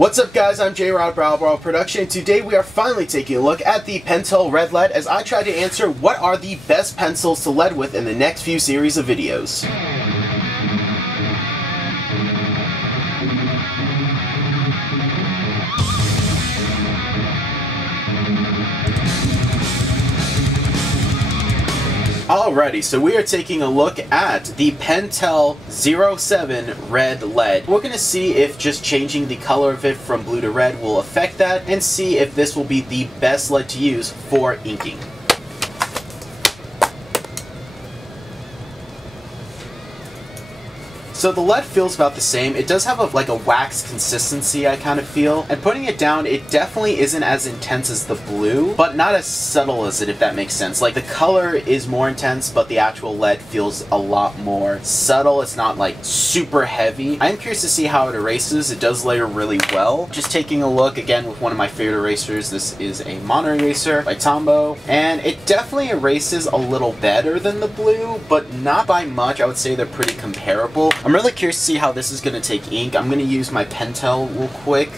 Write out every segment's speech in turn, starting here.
What's up guys, I'm J-Rod, BLACKEST, and today we are finally taking a look at the Pentel Red Lead as I try to answer what are the best pencils to lead with in the next few series of videos. Alrighty, so we are taking a look at the Pentel Ppb7 Red Lead. We're going to see if just changing the color of it from blue to red will affect that, and see if this will be the best lead to use for inking. So the lead feels about the same. It does have like a wax consistency, I kind of feel. And putting it down, it definitely isn't as intense as the blue, but not as subtle as it, if that makes sense. Like the color is more intense, but the actual lead feels a lot more subtle. It's not like super heavy. I am curious to see how it erases. It does layer really well. Just taking a look again with one of my favorite erasers. This is a mono eraser by Tombow, and it definitely erases a little better than the blue, but not by much. I would say they're pretty comparable. I'm really curious to see how this is going to take ink. I'm going to use my Pentel real quick.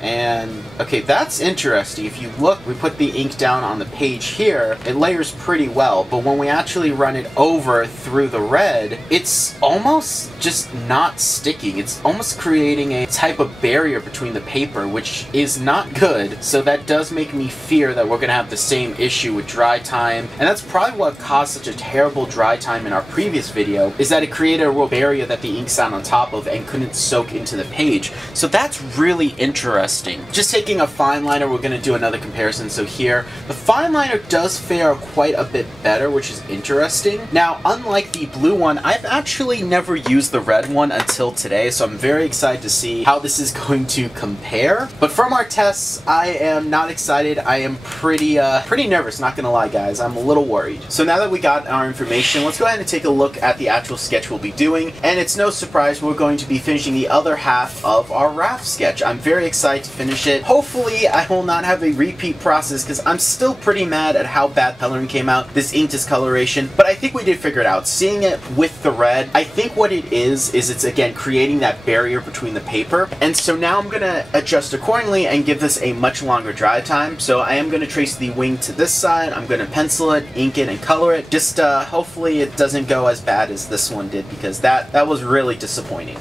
And, okay, that's interesting. If you look, we put the ink down on the page here, it layers pretty well, but when we actually run it over through the red, it's almost just not sticking. It's almost creating a type of barrier between the paper, which is not good, so that does make me fear that we're going to have the same issue with dry time, and that's probably what caused such a terrible dry time in our previous video, is that it created a real barrier that the ink sat on top of and couldn't soak into the page. So that's really interesting. Just taking a fine liner, we're going to do another comparison. So here, the fine liner does fare quite a bit better, which is interesting. Now, unlike the blue one, I've actually never used the red one until today, so I'm very excited to see how this is going to compare. But from our tests, I am not excited. I am pretty nervous, not gonna lie guys. I'm a little worried. So now that we got our information, let's go ahead and take a look at the actual sketch we'll be doing. And it's no surprise we're going to be finishing the other half of our raft sketch. I'm very excited to finish it. Hopefully I will not have a repeat process because I'm still pretty mad at how bad coloring came out, this ink discoloration, but I think we did figure it out. Seeing it with the red, I think what it is it's again creating that barrier between the paper, and so now I'm gonna adjust accordingly and give this a much longer dry time. So I am gonna trace the wing to this side, I'm gonna pencil it, ink it, and color it. Just hopefully it doesn't go as bad as this one did, because that was really disappointing.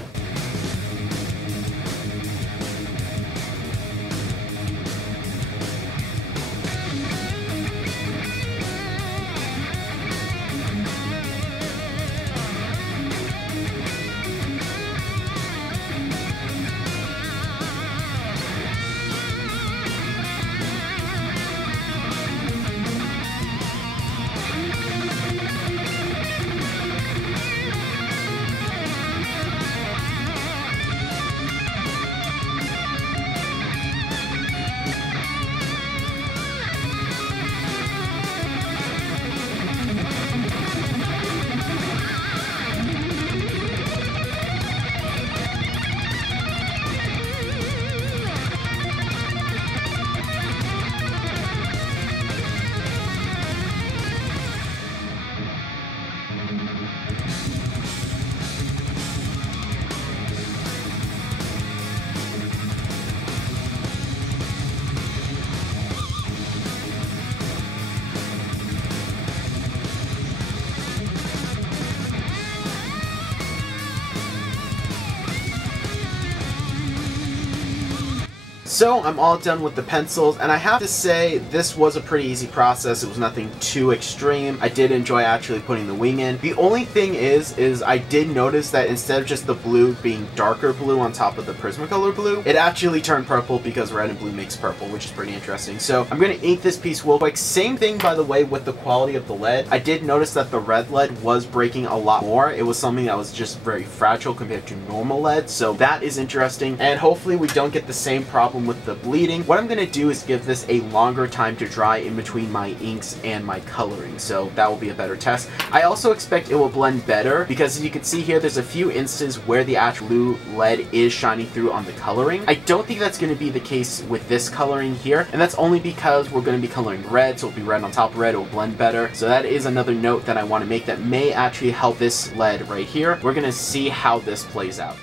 So I'm all done with the pencils, and I have to say this was a pretty easy process. It was nothing too extreme. I did enjoy actually putting the wing in. The only thing is I did notice that instead of just the blue being darker blue on top of the Prismacolor blue, it actually turned purple because red and blue makes purple, which is pretty interesting. So I'm going to ink this piece real quick. Same thing, by the way, with the quality of the lead. I did notice that the red lead was breaking a lot more. It was something that was just very fragile compared to normal lead, so that is interesting, and hopefully we don't get the same problem with the bleeding. What I'm going to do is give this a longer time to dry in between my inks and my coloring, so that will be a better test. I also expect it will blend better because as you can see here, there's a few instances where the actual blue lead is shining through on the coloring. I don't think that's going to be the case with this coloring here, and that's only because we're going to be coloring red, so it'll be red on top of red, it will blend better. So that is another note that I want to make that may actually help this lead right here. We're going to see how this plays out.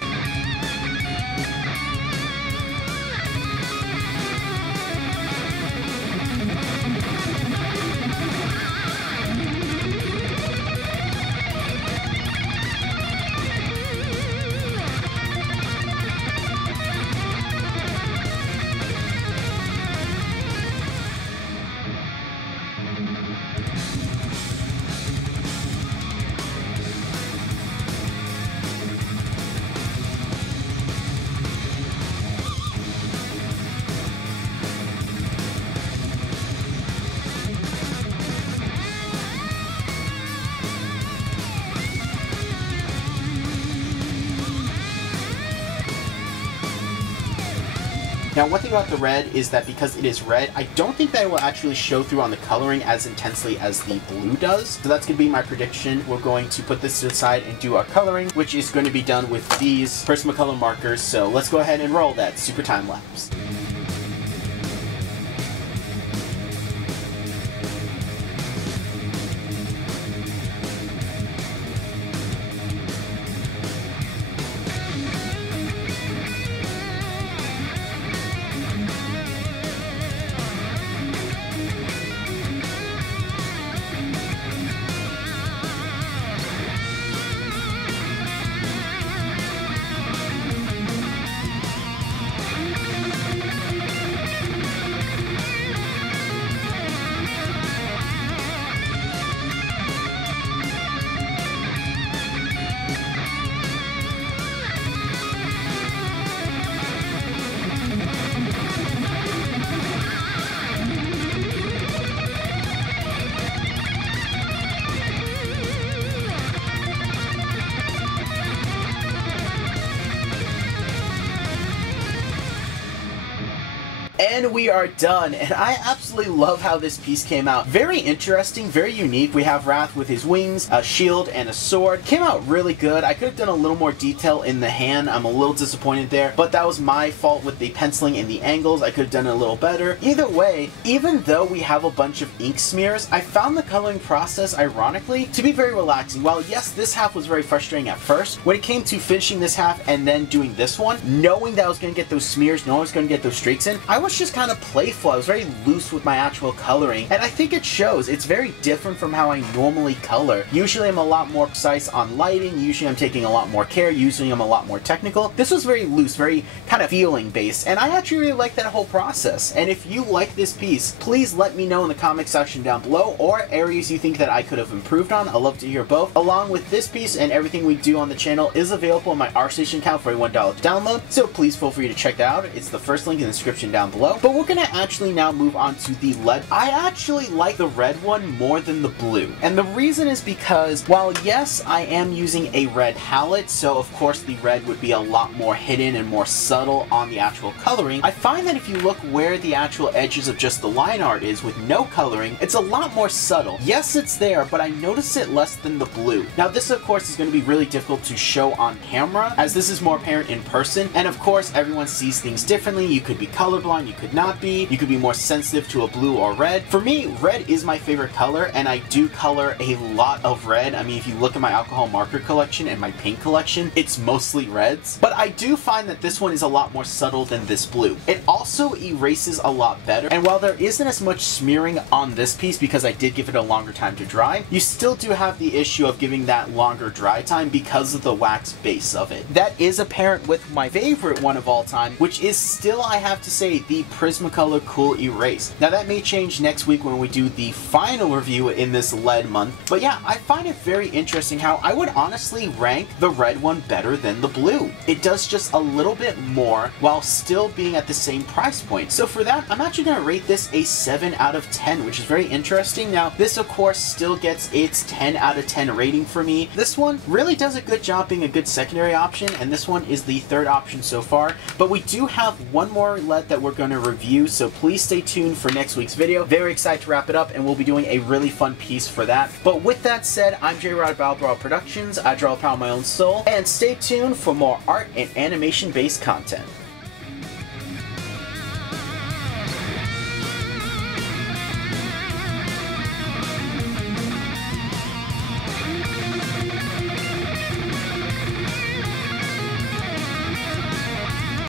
Now, one thing about the red is that because it is red, I don't think that it will actually show through on the coloring as intensely as the blue does. So that's going to be my prediction. We're going to put this to the side and do our coloring, which is going to be done with these Prismacolor markers. So let's go ahead and roll that super time lapse. And we are done, and I absolutely love how this piece came out. Very interesting, very unique. We have Wrath with his wings, a shield, and a sword. Came out really good. I could have done a little more detail in the hand. I'm a little disappointed there, but that was my fault with the penciling and the angles. I could have done it a little better. Either way, even though we have a bunch of ink smears, I found the coloring process, ironically, to be very relaxing. While yes, this half was very frustrating at first, when it came to finishing this half and then doing this one, knowing that I was going to get those smears, knowing I was going to get those streaks in, I was just kind of playful. I was very loose with my actual coloring, and I think it shows. It's very different from how I normally color. Usually I'm a lot more precise on lighting, usually I'm taking a lot more care, usually I'm a lot more technical. This was very loose, very kind of feeling based, and I actually really like that whole process. And if you like this piece, please let me know in the comment section down below, or areas you think that I could have improved on. I'd love to hear both. Along with this piece and everything we do on the channel is available on my Artstation account for a $1 download, so please feel free to check that out. It's the first link in the description down below. But we're gonna actually now move on to the lead. I actually like the red one more than the blue, and the reason is because while yes, I am using a red palette, so of course the red would be a lot more hidden and more subtle on the actual coloring, I find that if you look where the actual edges of just the line art is with no coloring, it's a lot more subtle. Yes, it's there, but I notice it less than the blue. Now this of course is going to be really difficult to show on camera, as this is more apparent in person, and of course everyone sees things differently. You could be colorblind, you could not be, you could be more sensitive to a blue or red. For me, red is my favorite color, and I do color a lot of red. I mean, if you look at my alcohol marker collection and my paint collection, it's mostly reds. But I do find that this one is a lot more subtle than this blue. It also erases a lot better, and while there isn't as much smearing on this piece because I did give it a longer time to dry, you still do have the issue of giving that longer dry time because of the wax base of it. That is apparent with my favorite one of all time, which is still, I have to say, the Prismacolor Cool Erase. Now that may change next week when we do the final review in this lead month, but yeah, I find it very interesting how I would honestly rank the red one better than the blue. It does just a little bit more while still being at the same price point. So for that, I'm actually going to rate this a 7 out of 10, which is very interesting. Now this of course still gets its 10 out of 10 rating for me. This one really does a good job being a good secondary option, and this one is the third option so far, but we do have one more lead that we're going to review, so please stay tuned for next week's video. Very excited to wrap it up, and we'll be doing a really fun piece for that. But with that said, I'm J-Rod, BATTLEBRAWLERproductions. I draw the power of my own soul, and stay tuned for more art and animation based content.